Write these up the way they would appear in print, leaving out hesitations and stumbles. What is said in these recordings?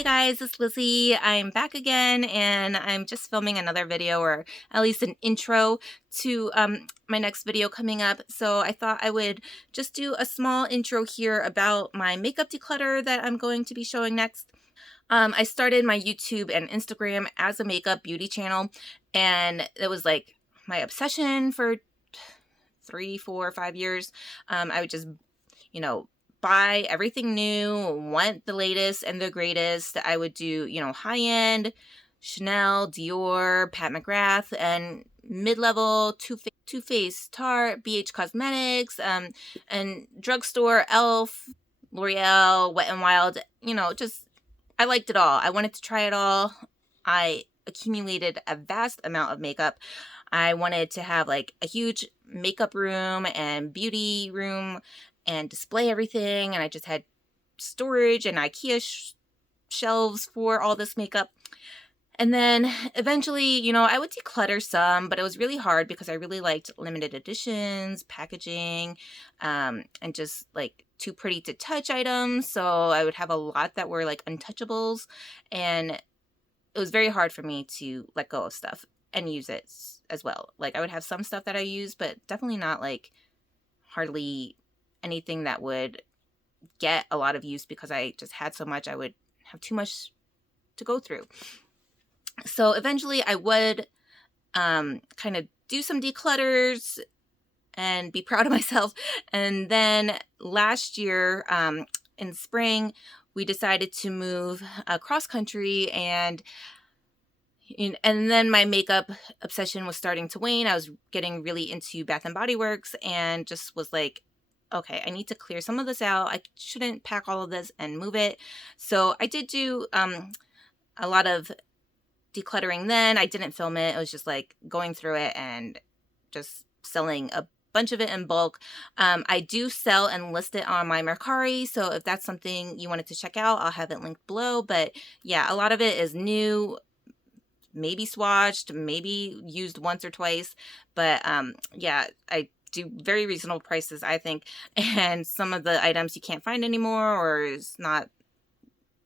Hey guys, it's Lizzie. I'm back again and I'm just filming another video, or at least an intro to my next video coming up. So I thought I would just do a small intro here about my makeup declutter that I'm going to be showing next. I started my YouTube and Instagram as a makeup beauty channel, and it was like my obsession for 3, 4, 5 years. I would just, you know, buy everything new, want the latest and the greatest. I would do, high-end Chanel, Dior, Pat McGrath, and mid-level Too Faced, Tarte, BH Cosmetics, and drugstore, Elf, L'Oreal, Wet n Wild. Just I liked it all. I wanted to try it all. I accumulated a vast amount of makeup. I wanted to have like a huge makeup room and beauty room and display everything. And I just had storage and IKEA shelves for all this makeup. And then eventually, I would declutter some, but it was really hard because I really liked limited editions, packaging, and just like too pretty to touch items. So I would have a lot that were like untouchables, and it was very hard for me to let go of stuff and use it as well. Like I would have some stuff that I use, but definitely not like hardly anything that would get a lot of use because I just had so much. I would have too much to go through. So eventually I would kind of do some declutters and be proud of myself. And then last year in spring, we decided to move across country, and then my makeup obsession was starting to wane. I was getting really into Bath and Body Works and just was like, okay, I need to clear some of this out. I shouldn't pack all of this and move it. So I did do a lot of decluttering then. I didn't film it. It was just like going through it and just selling a bunch of it in bulk. I do sell and list it on my Mercari, so if that's something you wanted to check out, I'll have it linked below. But yeah, a lot of it is new, maybe swatched, maybe used once or twice. But yeah, I do very reasonable prices, I think. And some of the items you can't find anymore or is not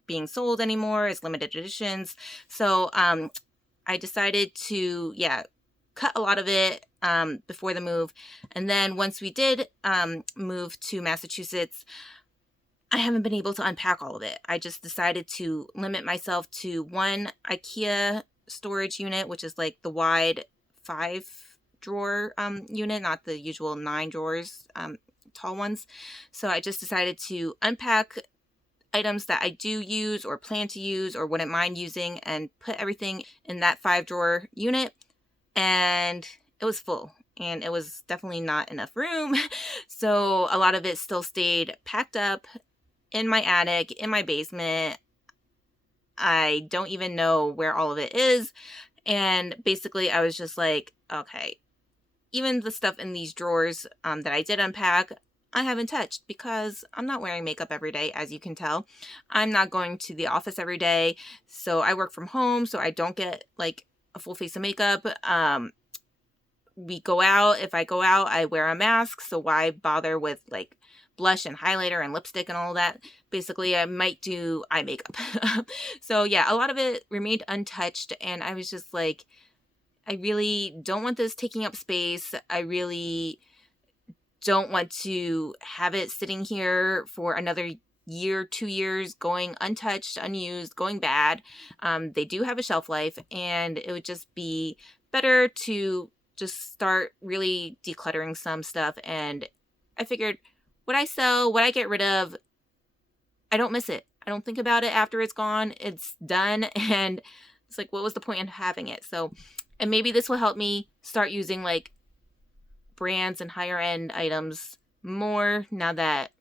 being sold anymore as limited editions. So I decided to, cut a lot of it before the move. And then once we did move to Massachusetts, I haven't been able to unpack all of it. I just decided to limit myself to one IKEA storage unit, which is like the wide 5-drawer unit, not the usual 9 drawers, tall ones. So I just decided to unpack items that I do use or plan to use or wouldn't mind using and put everything in that 5-drawer unit. And it was full, and it was definitely not enough room. So a lot of it still stayed packed up in my attic, in my basement. I don't even know where all of it is. And basically I was just like, okay, even the stuff in these drawers that I did unpack, I haven't touched because I'm not wearing makeup every day, as you can tell. I'm not going to the office every day. So I work from home, so I don't get like a full face of makeup. We go out. If I go out, I wear a mask. So why bother with like blush and highlighter and lipstick and all that? Basically, I might do eye makeup. So yeah, a lot of it remained untouched. And I was just like, I really don't want this taking up space. I really don't want to have it sitting here for another year, 2 years, going untouched, unused, going bad. They do have a shelf life, and it would just be better to just start really decluttering some stuff. And I figured what I sell, what I get rid of, I don't miss it. I don't think about it after it's gone. It's done. And it's like, what was the point in having it? So, and maybe this will help me start using like brands and higher end items more now that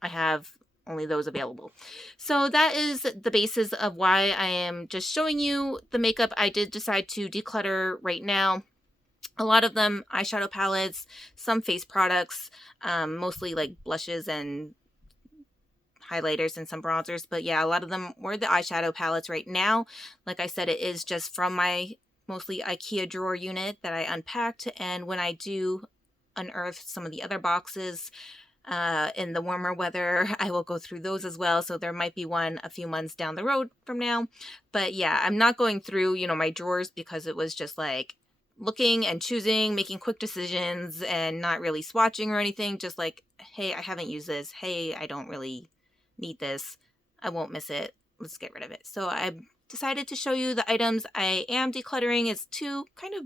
I have only those available. So that is the basis of why I am just showing you the makeup I did decide to declutter right now. A lot of them eyeshadow palettes, some face products, mostly like blushes and highlighters and some bronzers. But yeah, a lot of them were the eyeshadow palettes right now. Like I said, it is just from my mostly IKEA drawer unit that I unpacked. And when I do unearth some of the other boxes, In the warmer weather, I will go through those as well. So there might be one a few months down the road from now. But yeah, I'm not going through, my drawers, because it was just like looking and choosing, making quick decisions, and not really swatching or anything. Just like, hey, I haven't used this. Hey, I don't really need this. I won't miss it. Let's get rid of it. So I decided to show you the items I am decluttering. It's two kind of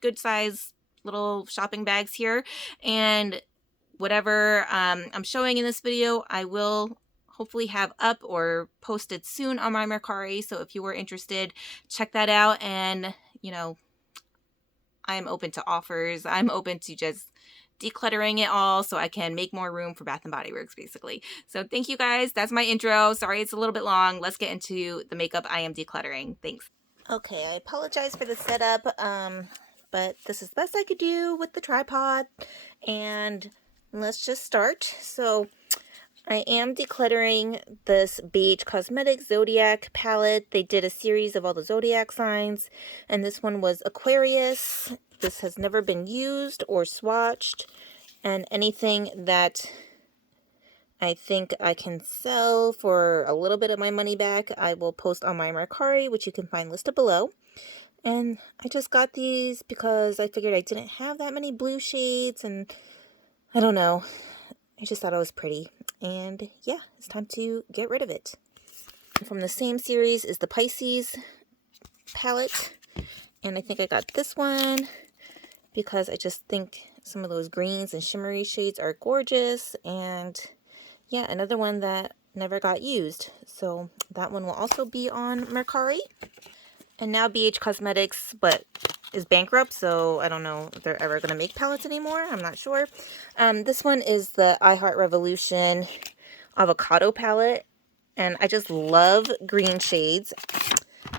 good size little shopping bags here, and whatever I'm showing in this video, I will hopefully have up or posted soon on my Mercari. So if you were interested, check that out. And, I'm open to offers. I'm open to just decluttering it all so I can make more room for Bath and Body Works, basically. So thank you guys. That's my intro. Sorry it's a little bit long. Let's get into the makeup I am decluttering. Thanks. Okay, I apologize for the setup, but this is the best I could do with the tripod. And let's just start. So I am decluttering this Beige Cosmetics Zodiac palette. They did a series of all the zodiac signs, and this one was Aquarius. This has never been used or swatched, and anything that I think I can sell for a little bit of my money back, I will post on my Mercari, which you can find listed below. And I just got these because I figured I didn't have that many blue shades, and I don't know. I just thought it was pretty. And yeah, it's time to get rid of it. From the same series is the Pisces palette. And I think I got this one because I just think some of those greens and shimmery shades are gorgeous. And yeah, another one that never got used. So that one will also be on Mercari. And now BH Cosmetics, but is bankrupt, so I don't know if they're ever going to make palettes anymore. I'm not sure. This one is the I Heart Revolution Avocado palette, and I just love green shades,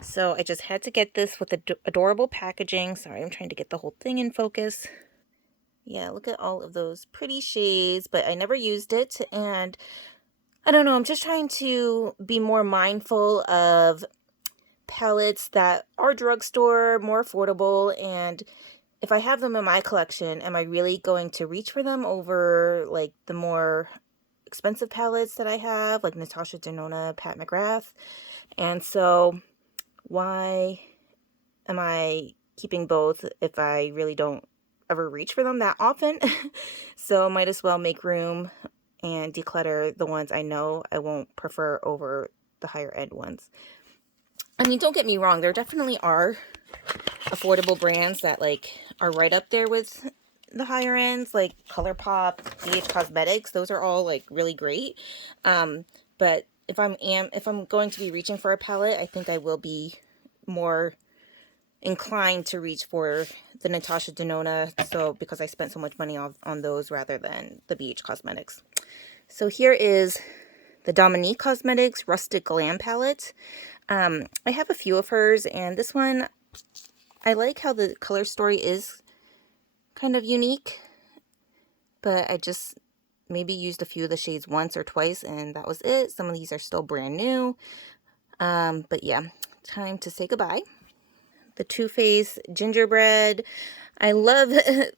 so I just had to get this with adorable packaging. Sorry, I'm trying to get the whole thing in focus. Yeah, look at all of those pretty shades, but I never used it, and I don't know, I'm just trying to be more mindful of palettes that are drugstore, more affordable, and if I have them in my collection, am I really going to reach for them over like the more expensive palettes that I have, like Natasha Denona, Pat McGrath? And so why am I keeping both if I really don't ever reach for them that often? So might as well make room and declutter the ones I know I won't prefer over the higher end ones. I mean, don't get me wrong, there definitely are affordable brands that like are right up there with the higher ends, like ColourPop, BH Cosmetics. Those are all like really great. But if I'm going to be reaching for a palette, I think I will be more inclined to reach for the Natasha Denona, so because I spent so much money on those rather than the BH Cosmetics. So here is the Dominique Cosmetics Rustic Glam palette. I have a few of hers, and this one, I like how the color story is kind of unique, but I just maybe used a few of the shades once or twice, and that was it. Some of these are still brand new. But yeah, time to say goodbye. The Too Faced Gingerbread. I love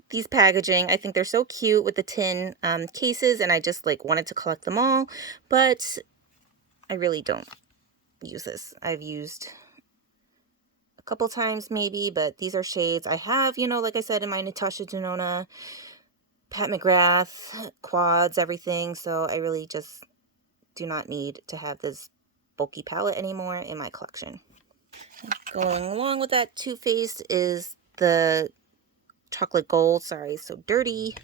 these packaging. I think they're so cute with the tin cases, and I just like wanted to collect them all, but I really don't use this. I've used a couple times maybe, but these are shades I have, like I said, in my Natasha Denona, Pat McGrath, quads, everything. So I really just do not need to have this bulky palette anymore in my collection. Going along with that Too Faced is the chocolate gold. Sorry, so dirty.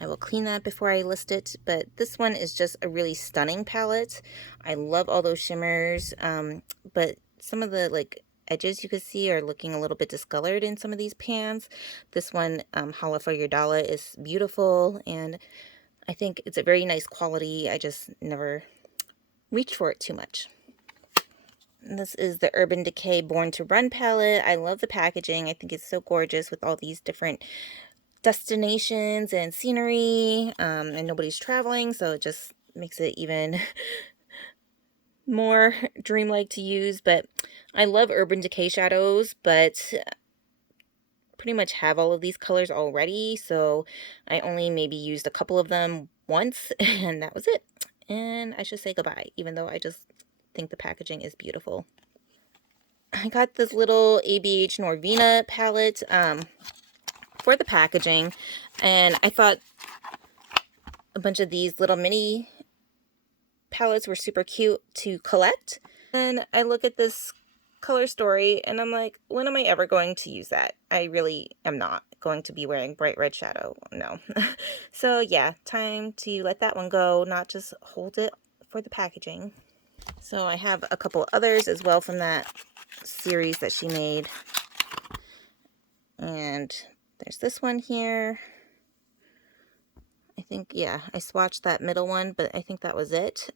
I will clean that before I list it, but this one is just a really stunning palette. I love all those shimmers, but some of the like edges you can see are looking a little bit discolored in some of these pans. This one, Holla for Your Dollar, is beautiful, and I think it's a very nice quality. I just never reached for it too much. And this is the Urban Decay Born to Run palette. I love the packaging. I think it's so gorgeous with all these different destinations and scenery, and nobody's traveling, so it just makes it even more dreamlike to use. But I love Urban Decay shadows, but pretty much have all of these colors already, so I only maybe used a couple of them once, and that was it. And I should say goodbye, even though I just think the packaging is beautiful. I got this little ABH Norvina palette for the packaging, and I thought a bunch of these little mini palettes were super cute to collect. And I look at this color story and I'm like, when am I ever going to use that? I really am not going to be wearing bright red shadow. No. So yeah, time to let that one go, not just hold it for the packaging. So I have a couple others as well from that series that she made. And there's this one here. I think, yeah, I swatched that middle one, but I think that was it.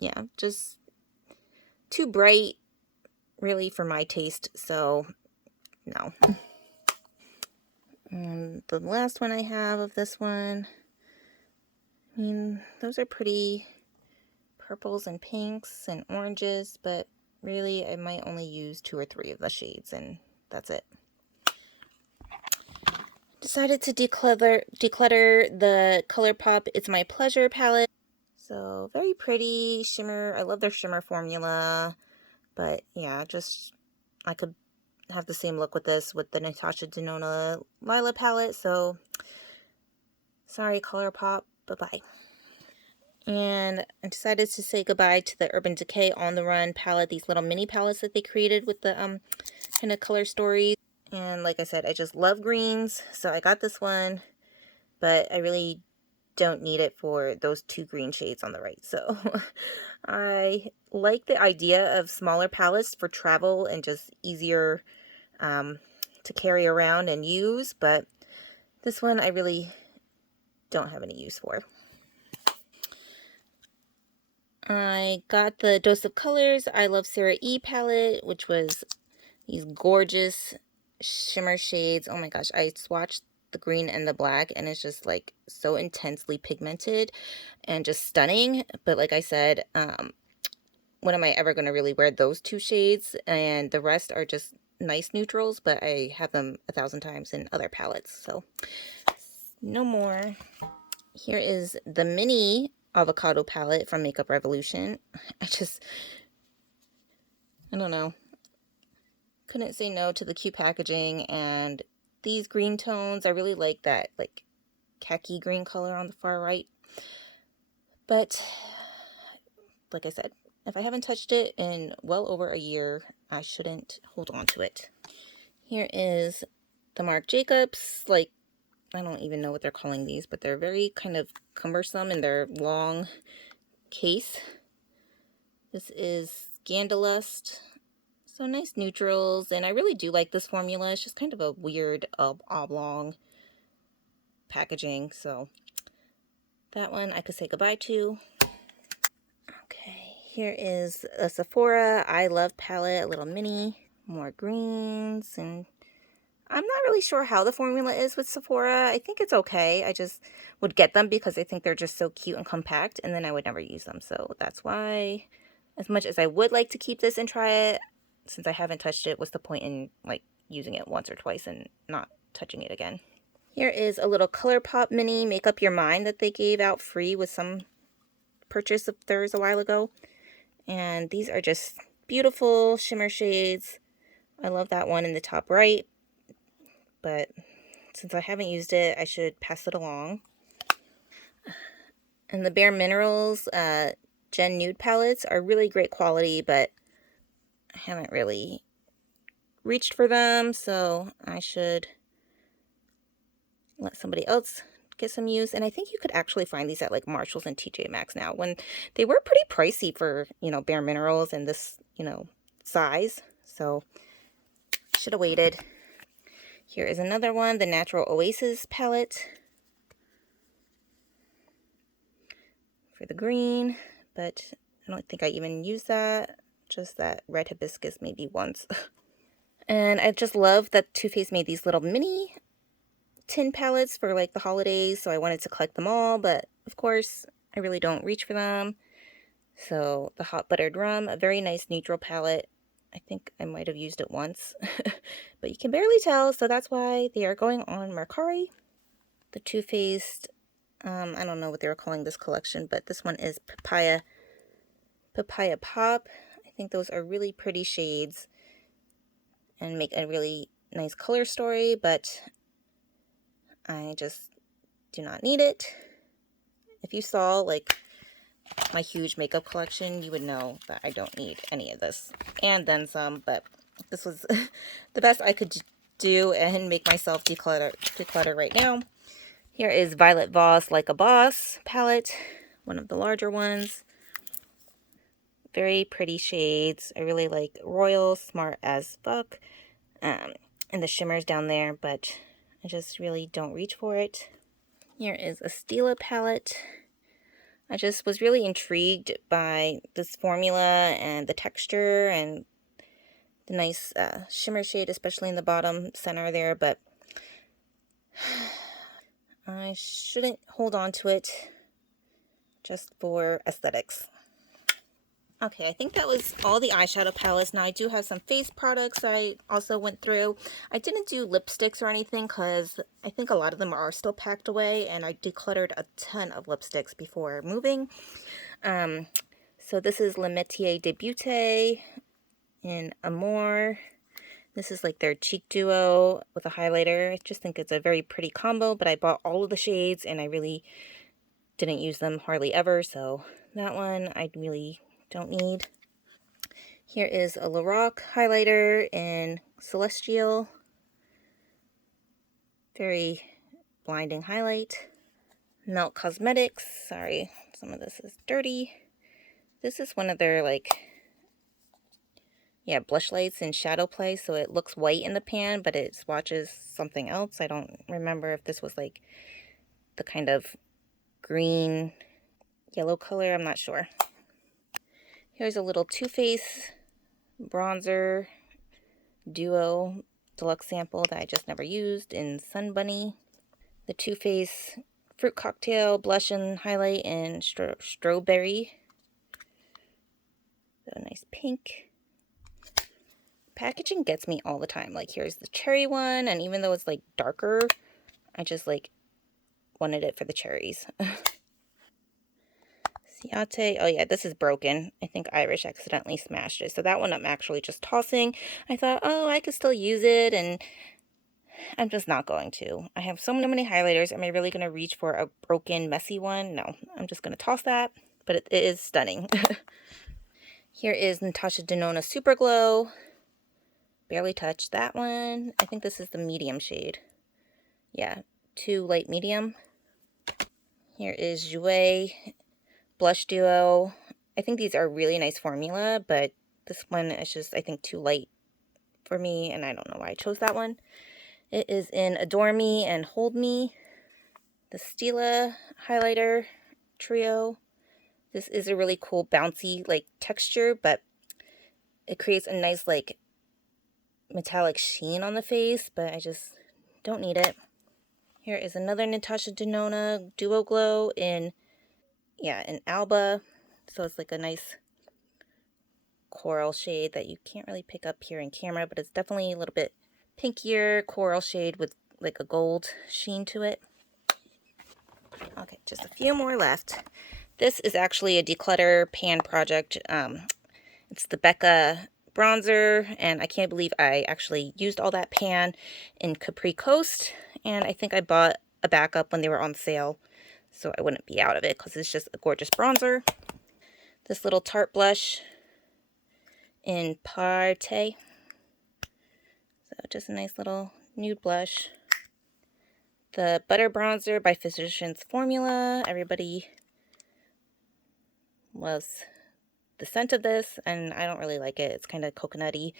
Yeah, just too bright, really, for my taste, so no. And the last one I have of this one, I mean, those are pretty purples and pinks and oranges, but really I might only use 2 or 3 of the shades, and that's it. Decided to declutter the ColourPop It's My Pleasure palette. So very pretty shimmer. I love their shimmer formula, but yeah, just I could have the same look with this with the Natasha Denona Lila palette. So sorry, ColourPop, bye-bye. And I decided to say goodbye to the Urban Decay On the Run palette, these little mini palettes that they created with the kind of color stories. And like I said, I just love greens, so I got this one, but I really don't need it for those 2 green shades on the right. So I like the idea of smaller palettes for travel and just easier to carry around and use, but this one I really don't have any use for. I got the Dose of Colors I Love Sarah E palette, which was these gorgeous shimmer shades. Oh my gosh, I swatched the green and the black, and it's just like so intensely pigmented and just stunning. But like I said, when am I ever going to really wear those 2 shades? And the rest are just nice neutrals, but I have them 1,000 times in other palettes, so no more. Here is the mini avocado palette from Makeup Revolution. I don't know. Couldn't say no to the cute packaging and these green tones. I really like that like khaki green color on the far right. But like I said, if I haven't touched it in well over a year, I shouldn't hold on to it. Here is the Marc Jacobs, like, I don't even know what they're calling these, but they're very kind of cumbersome in their long case. This is Scandalust. So nice neutrals, and I really do like this formula. It's just kind of a weird oblong packaging, so that one I could say goodbye to. Okay, here is a Sephora I Love palette, a little mini. More greens, and I'm not really sure how the formula is with Sephora. I think it's okay. I just would get them because I think they're just so cute and compact, and then I would never use them. So that's why, as much as I would like to keep this and try it, since I haven't touched it, what's the point in like using it once or twice and not touching it again? Here is a little ColourPop mini Make Up Your Mind that they gave out free with some purchase of theirs a while ago. And these are just beautiful shimmer shades. I love that one in the top right, but since I haven't used it, I should pass it along. And the Bare Minerals Gen Nude palettes are really great quality, but I haven't really reached for them, so I should let somebody else get some use. And I think you could actually find these at like Marshalls and TJ Maxx now, when they were pretty pricey for, you know, Bare Minerals and this, you know, size. So should have waited. Here is another one, the Natural Oasis palette for the green, but I don't think I even used that. Just that red hibiscus maybe once. And I just love that Too Faced made these little mini tin palettes for like the holidays, so I wanted to collect them all, but of course I really don't reach for them. So the Hot Buttered Rum, a very nice neutral palette. I think I might have used it once, but you can barely tell, so that's why they are going on Mercari. The Too Faced, I don't know what they were calling this collection, but this one is Papaya Pop. I think those are really pretty shades and make a really nice color story, but I just do not need it. If you saw like my huge makeup collection, you would know that I don't need any of this, and then some, but this was the best I could do and make myself declutter right now. Here is Violet Voss Like a Boss palette, one of the larger ones. Very pretty shades. I really like Royal, Smart as Fuck, and the shimmers down there, but I just really don't reach for it. Here is a Stila palette. I just was really intrigued by this formula and the texture and the nice shimmer shade, especially in the bottom center there, but I shouldn't hold on to it just for aesthetics. Okay, I think that was all the eyeshadow palettes. Now I do have some face products I also went through. I didn't do lipsticks or anything because I think a lot of them are still packed away, and I decluttered a ton of lipsticks before moving. So this is Le Métier de Beauté in Amour. This is like their cheek duo with a highlighter. I just think it's a very pretty combo, but I bought all of the shades and I really didn't use them hardly ever, so that one I really don't need. Here is a Lorac highlighter in Celestial. Very blinding highlight. Melt Cosmetics. Sorry, some of this is dirty. This is one of their, like, yeah, blush lights in Shadow Play, so it looks white in the pan, but it swatches something else. I don't remember if this was, like, the kind of green, yellow color. I'm not sure. Here's a little Too Faced bronzer duo deluxe sample that I just never used in Sun Bunny. The Too Faced Fruit Cocktail blush and highlight in Strawberry. A nice pink. Packaging gets me all the time. Like, here's the cherry one, and even though it's like darker, I just like wanted it for the cherries. Ciate. Oh yeah, this is broken. I think Irish accidentally smashed it. So that one I'm actually just tossing. I thought, oh, I could still use it, and I'm just not going to. I have so many highlighters. Am I really going to reach for a broken, messy one? No, I'm just going to toss that, but it is stunning. Here is Natasha Denona Super Glow. Barely touched that one. I think this is the medium shade. Yeah, 2 light medium. Here is Jouer Blush Duo. I think these are really nice formula, but this one is just, I think, too light for me, and I don't know why I chose that one. It is in Adore Me and Hold Me. The Stila highlighter trio. This is a really cool bouncy like texture, but it creates a nice like metallic sheen on the face, but I just don't need it. Here is another Natasha Denona Duo Glow in Alba. So it's like a nice coral shade that you can't really pick up here in camera, but it's definitely a little bit pinkier coral shade with like a gold sheen to it. Okay, just a few more left. This is actually a declutter pan project. It's the Becca bronzer, and I can't believe I actually used all that pan in Capri Coast, and I think I bought a backup when they were on sale, so I wouldn't be out of it because it's just a gorgeous bronzer. This little Tarte blush in Parte. So just a nice little nude blush. The Butter Bronzer by Physicians Formula. Everybody loves the scent of this, and I don't really like it. It's kind of coconutty.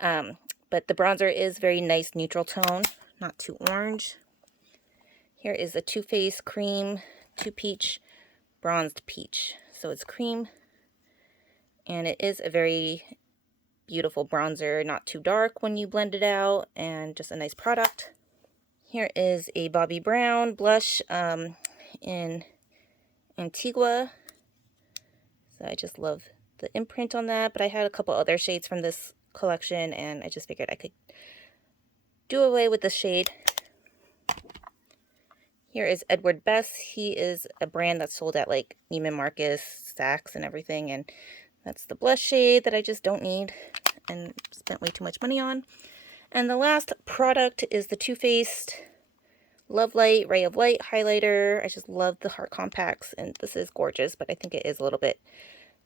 But the bronzer is very nice neutral tone, not too orange. Here is a Too Faced Cream 2 Peach Bronzed Peach. So it's cream, and it is a very beautiful bronzer, not too dark when you blend it out, and just a nice product. Here is a Bobbi Brown blush in Antigua. So I just love the imprint on that, but I had a couple other shades from this collection, and I just figured I could do away with the shade. Here is Edward Best. He is a brand that's sold at like Neiman Marcus, Saks, and everything, and that's the blush shade that I just don't need and spent way too much money on. And the last product is the Too Faced Love Light Ray of Light highlighter. I just love the heart compacts, and this is gorgeous, but I think it is a little bit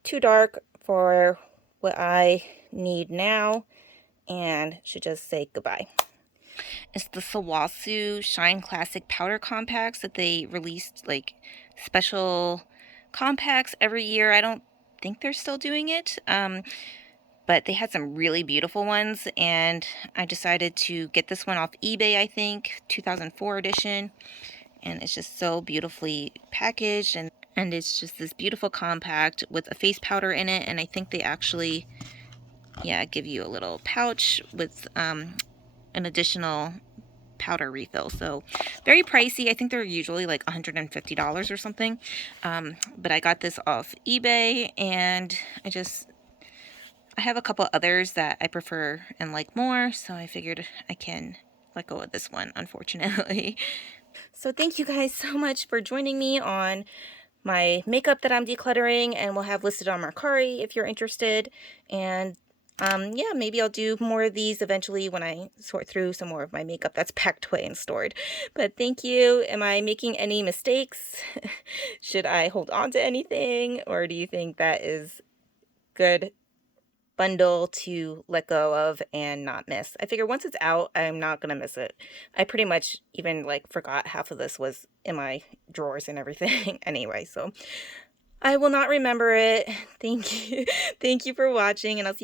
too dark for what I need now, and should just say goodbye. It's the Sawasu Shine Classic Powder Compacts that they released, like, special compacts every year. I don't think they're still doing it, but they had some really beautiful ones, and I decided to get this one off eBay, I think, 2004 edition, and it's just so beautifully packaged, and it's just this beautiful compact with a face powder in it, and I think they actually, yeah, give you a little pouch with an additional powder refill. So very pricey. I think they're usually like $150 or something, but I got this off eBay, and I have a couple others that I prefer and like more, so I figured I can let go of this one, unfortunately. So thank you guys so much for joining me on my makeup that I'm decluttering, and we'll have listed on Mercari if you're interested. And yeah, maybe I'll do more of these eventually when I sort through some more of my makeup that's packed away and stored. But thank you. Am I making any mistakes? Should I hold on to anything, or do you think that is good bundle to let go of and not miss? I figure once it's out, I'm not gonna miss it. I pretty much even like forgot half of this was in my drawers and everything anyway, so I will not remember it. Thank you. Thank you for watching, and I'll see